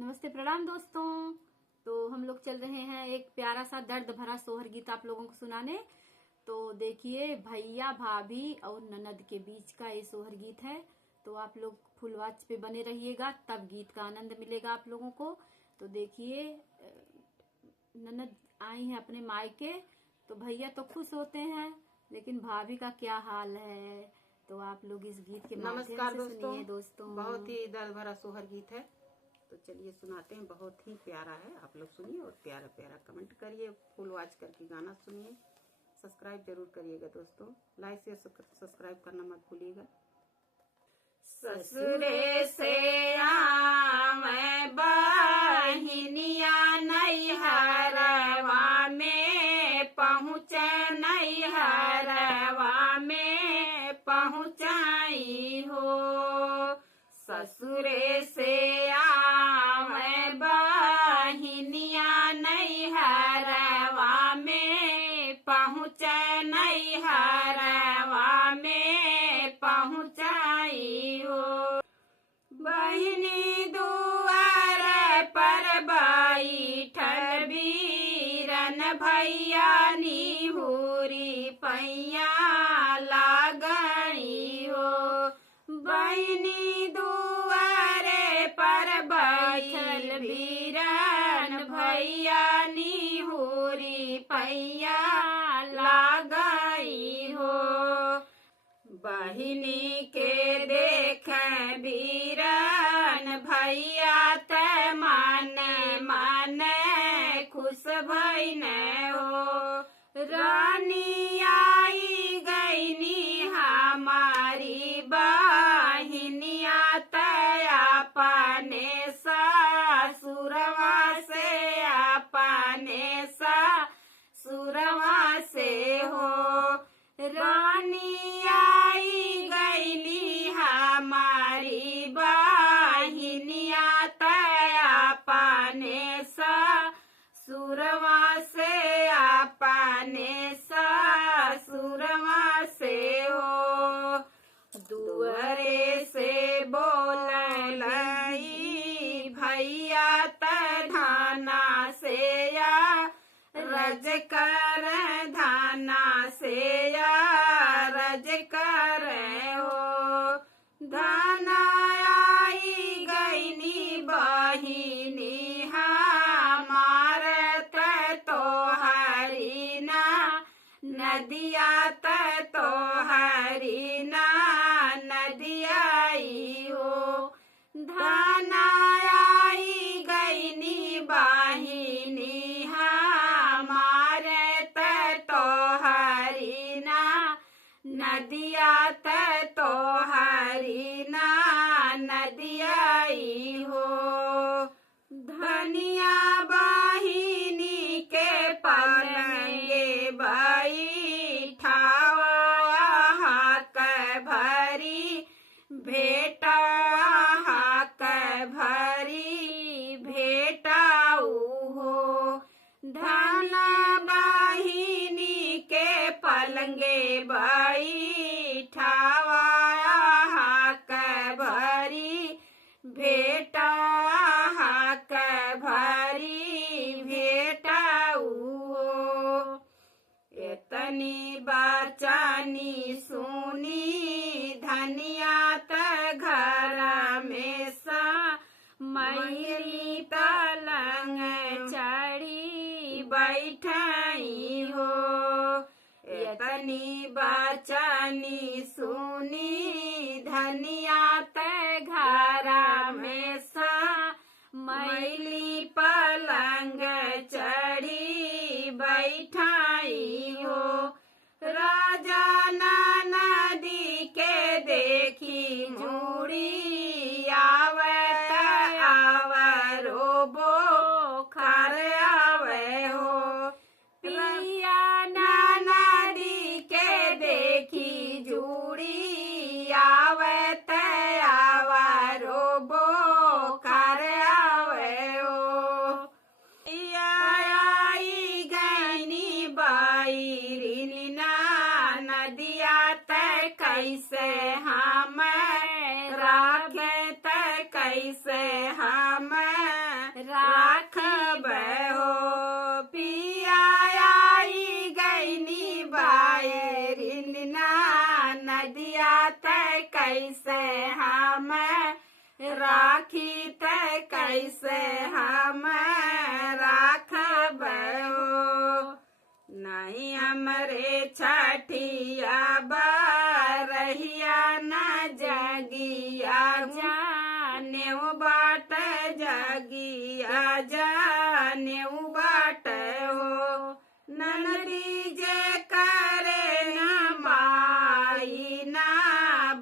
नमस्ते, प्रणाम दोस्तों। तो हम लोग चल रहे हैं एक प्यारा सा दर्द भरा सोहर गीत आप लोगों को सुनाने। तो देखिए, भैया भाभी और ननद के बीच का ये सोहर गीत है। तो आप लोग फुल वॉच पे बने रहिएगा, तब गीत का आनंद मिलेगा आप लोगों को। तो देखिए, ननद आई है अपने मायके, तो भैया तो खुश होते हैं, लेकिन भाभी का क्या हाल है। तो आप लोग इस गीत के माध्यम से सुनिए दोस्तों। बहुत ही दर्द भरा सोहर गीत है। तो चलिए सुनाते हैं। बहुत ही प्यारा है, आप लोग सुनिए और प्यारा प्यारा कमेंट करिए, फुल वॉच करके गाना सुनिए, सब्सक्राइब जरूर करिएगा दोस्तों, लाइक शेयर सब्सक्राइब करना मत भूलिएगा। ससुरे से आवे बहिनिया नैहरवा में पहुँचे, नैहरवा में पहुँचाई हो। ससुरे से आवे बहिनिया नैहरवा में पहुँचे, नैहरवा में पहुँचाई हो। बहिनी दुआर पर बैठल बीरन भैया निहुरी पैया लागई हो। बहिनी दुआरे पर बैठल बीरन भैया निहुरी पैया लागई हो। बहिनी के देख बीरन भैया त माने माने खुश भईन हो। रानी आई गईनी हमारी बहिनिया तया पाने ससुरवा से, अपने ससुरवा से हो। रानी आई गईली हमारी बहिनिया तया पाने ससुरवा से, अपने ससुरवा से हो। दुअरे से बोलई भैया धाना से या रज कर, धाना से या रज कर हो। धाना आई गईनी बहिनी हमार तो हरी ना नदिया तो हरी ना नदियाई हो। धाना आई गईनी बहिनी हमार तो हरी ना नदिया तो हरी ना नदियाई हो। धनिया बहिनी के पलंगे बैठाओ, हाक भरी भेटा, हाक भरी भेटाऊ हो। धना बहिनी के पलंगे बैठावा, हाक भरी भेटा, हाक भरी भेटाऊ हो। एतनी बचानी सुनी धनिया त घर में सा मैरी तलंग चढ़ी बैठाई हो। एतनी बचानी सुनी धनिया त घर में सा मैली पलंग चढ़ी बैठाई हो। राजा नदी के देखी मुड़ी आवत आवरो बोखर आवे हो। पिया नदी के देखी जुड़ी आवत आवरो बोखर आवे हो। आई गईनी बैरिनी ना नदिया त कैसे हम राखे त कैसे हम हम राखी त कैसे हम राखब हो। नहीं हमरे छठिया बरहिया न जगिया जाने बाट जगिया जाने बाट हो। ननदी जे करे न माई न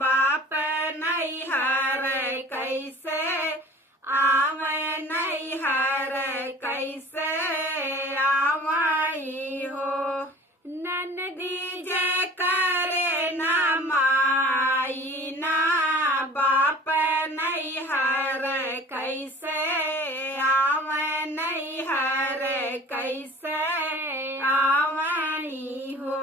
बाप नैहर कैसे आवे नैहर कैसे आवाई हो। ननदी जे करे न माई न बाप नैहर कैसे आवे नैहर कैसे आवाई हो।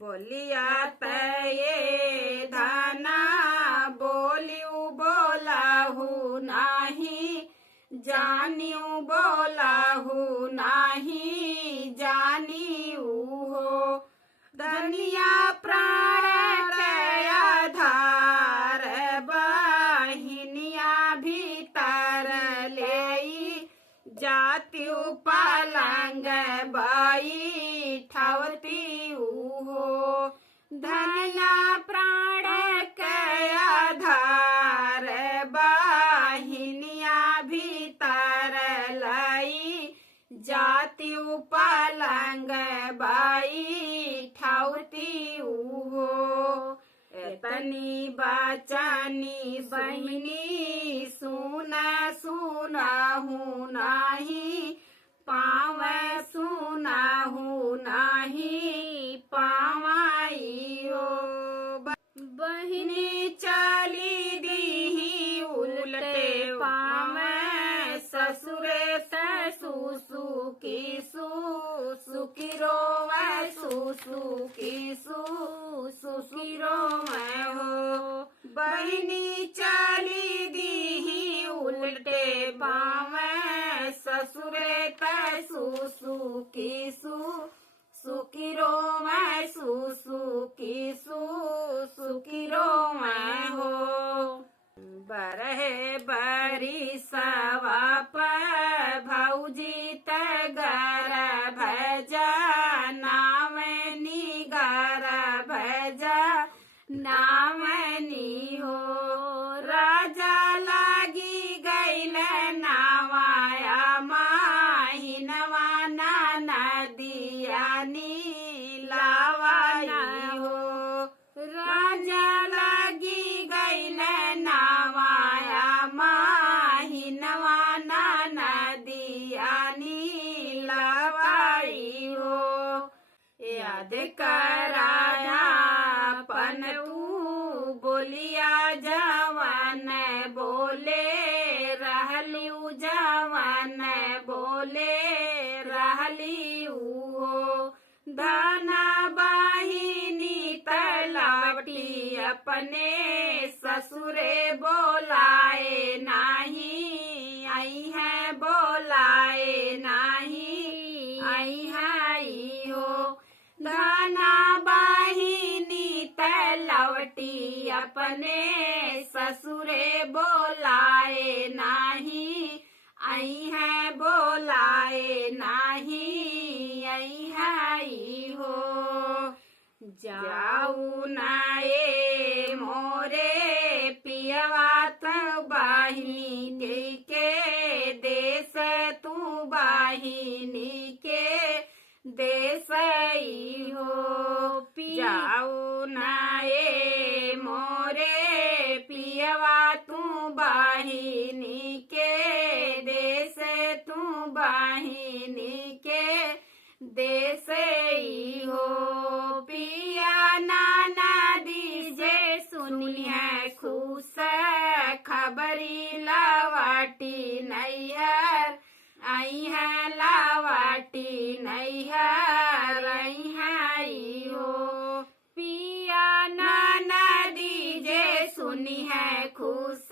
बोलिया ये धना बोलियू बोलाहू नाही जानियू बोलाहू नाही जानियू हो। धनिया प्राण के आधार बहिनिया भीतर लेई जातियू पलंग बाई ठावतियू हो। धनिया प्राण के आधार बहिनिया भीतर लाई जातियू पलंग बाई ठावतियू हो। एतनी बचनी बहिनी सुना सुनाहू नाही पावे सुनाहू नाही पावाई हो। बहिनी चली दीही उल्टे पावे ससुरे ससु की सुखी रोवे सुसु की सुखी रोवे हो। बहिनी चली दीही उल्टे पावे ससुरे ससु की सुखी रोवे सुसु की सुखी रोवे हो। बरहे बरी सवाप भौजी तगर भजा नामनी गर भजा नामनी हो। राजा लागी गैल नावाया माहिनवा नदियानी लावाई हो। राजा लागी गैल नावाया माहिनवा नदियानी लावाई हो। याद करा पन तू बोलिया जवान बोले रहलियू जवान बोले रहलियू हो। धना बाहिनी तलावटी अपने ससुरे बोलाए नाही आई है बोलाए नाही आई है हो। धना बाहिनी तलावटी अपने ससुरे बोलाए नाही आई है बोलाए नाही आई है हो। जाऊ नाये मोरे पियवा तो बाहिनी के देश तू बाहिनी के देसई हो। जाऊ नाये मोरे पियवा तू बाहिनी के देश तू बाहिनी के देसई हो। पिया नाना दीजे सुनिए खुश खबरी लावाटी नैहर आई है लावाटी नैहर आई है हो। पिया नाना दीजे सुनी है खुश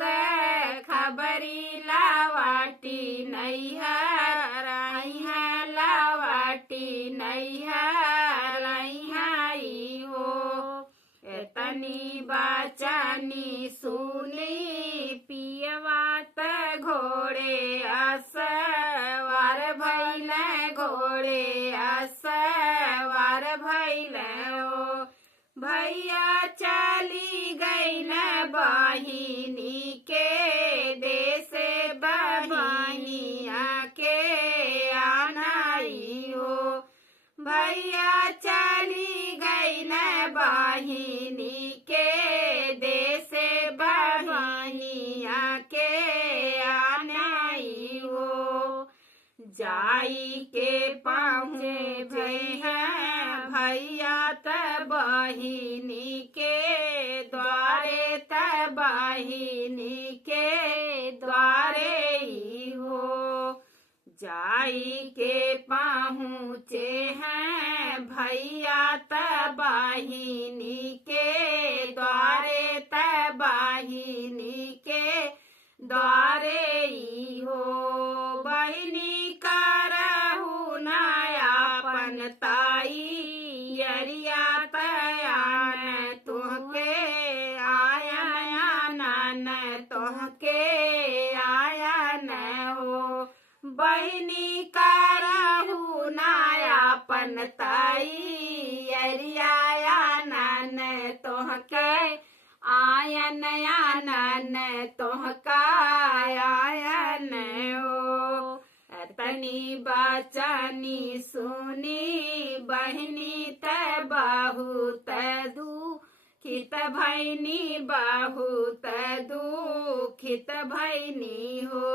खबरी लावाटी नैहर आई है लावाटी नैहर आई है हो। एतनी बचनी सुनी पियवा त घोड़े असवार भइल घोड़े असवार भइल हो भैया चली गइल बहिनी के देश बहिनिया के आनाई हो भैया चली गइल बहिनी के देश बहिनिया के आनाई हो जाई के पहुँचे हैं भैया त बहिनी के द्वारे त बहिनी के द्वारे ही हो जाई के पहुँचे हैं भैया त बहिनी के द्वारे त बहिनी के द्वारे ही हो बहिनी करहु नयापन ताई यरिया तयान तुहके आयन नन तुहके आयन हो बहिनी करहु नयापन ताई यरिया नन तुहके आयन नन तुहका आयन हो तनी बचनी सुनी बहिनी त बहुत दुखित भैनी बहुत दुखित भैनी हो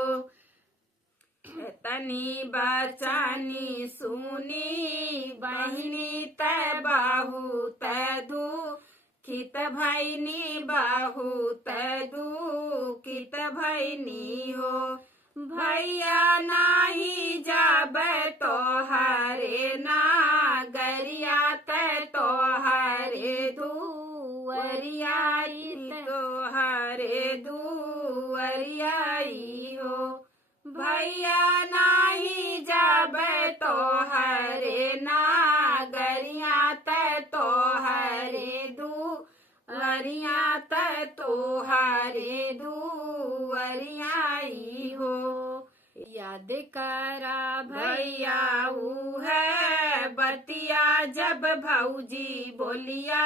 तनी बचनी सुनी बहिनी त बहुत दुखित भैनी बहुत दुखित भैनी हो भैया नाही जब तोहरे नागरिया त तोहरे दुअरियाई तोहरे दुअरियाई हो भैया नाही जब तोहरे नागरिया त तोहरे दुअरिया त तोहरे दुअरियाई हो याद करा भैया ऊ है बतिया जब भौजी बोलिया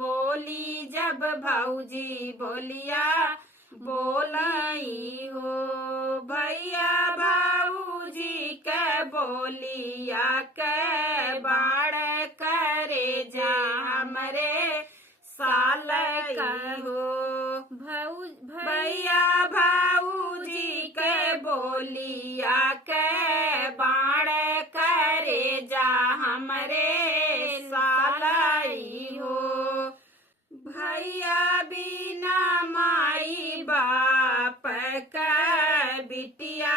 बोली जब भौजी बोलिया बोलाई हो भैया भौजी के बोलिया के बाण करे जा हमरे साल हो भैया भौजी के बोलिया के बाण करे जा हमरे सालाई हो भैया बिना माई बाप का बिटिया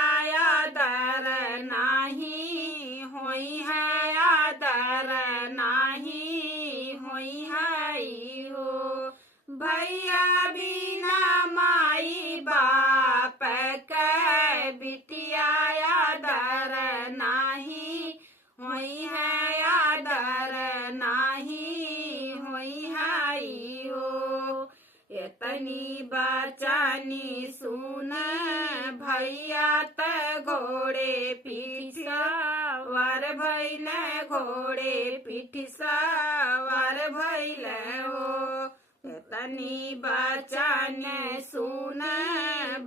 आदर नाही होई है आदर नाही होई है हो भैया बिना माई बाप का बिटिया आदर नाही होई है आदर नाही होई है हो एतनी बचनी सुन भैया त घोड़े पीठ सवार भइल घोड़े पीठ सवार भइल हो तनी बचन सुन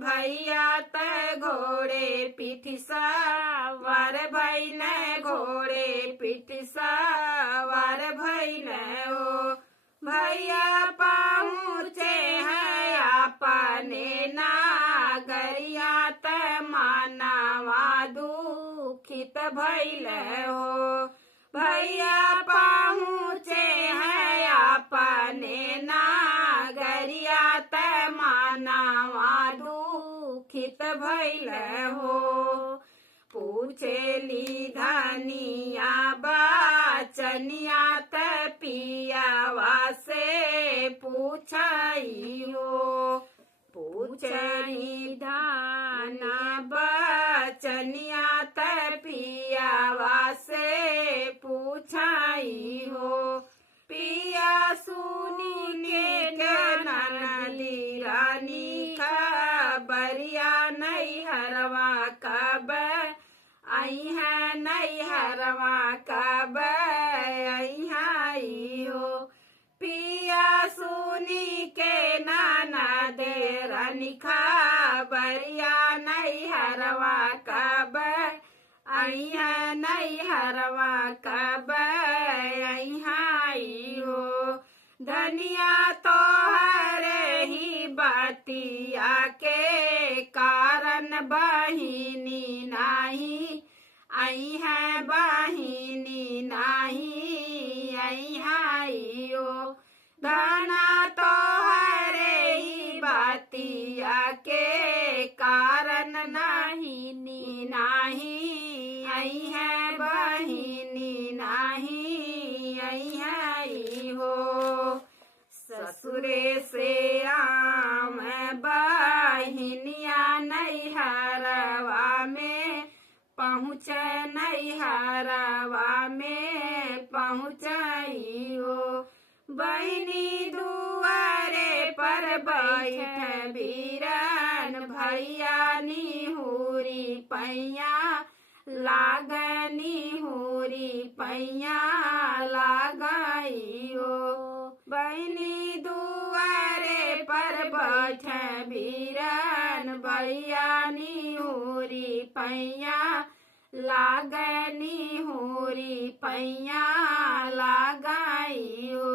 भैया त घोड़े पीठ सवार भइल घोड़े पीठ सवार भइल हो भैया पहुँचे हैं अपने नागरिया त मानवा दुखित भइल हो भैया पहुँचे हैं अपने नागरिया त मानवा दुखित भइल हो पूछेली धनिया बचनिया त पियावा से पूछाई हो पूछनी धाना बचनिया त पियावा से पूछाई हो पिया सुनी के ननदी रानी खबरिया नैहरवा कब आई है, नैहरवा कब आई हो। पिया सुनी के ननद रानी खबरिया नैहरवा कब आई है, नैहरवा कब आई हो। धनिया तो हरे ही बतिया के कारण बहिनी नाही आई है, बहिनी नाही आई हो। धना तो हरे ही बतिया के कारण नहीं नाही आई है, बहिनी नाही आई हो। ससुरे से आम बहिनिया नैहरवा में पहुँच, नैहरवा में पहुँचाई हो। बहिनी दुआरे पर बैठ बीरन भैया निहुरी पैया लागनी हुरी पैया लगाई हो। बहिनी दुआरे पर बैठ बीरन भैया निहुरी पैया लागनी हुरी पैया लगाई हो।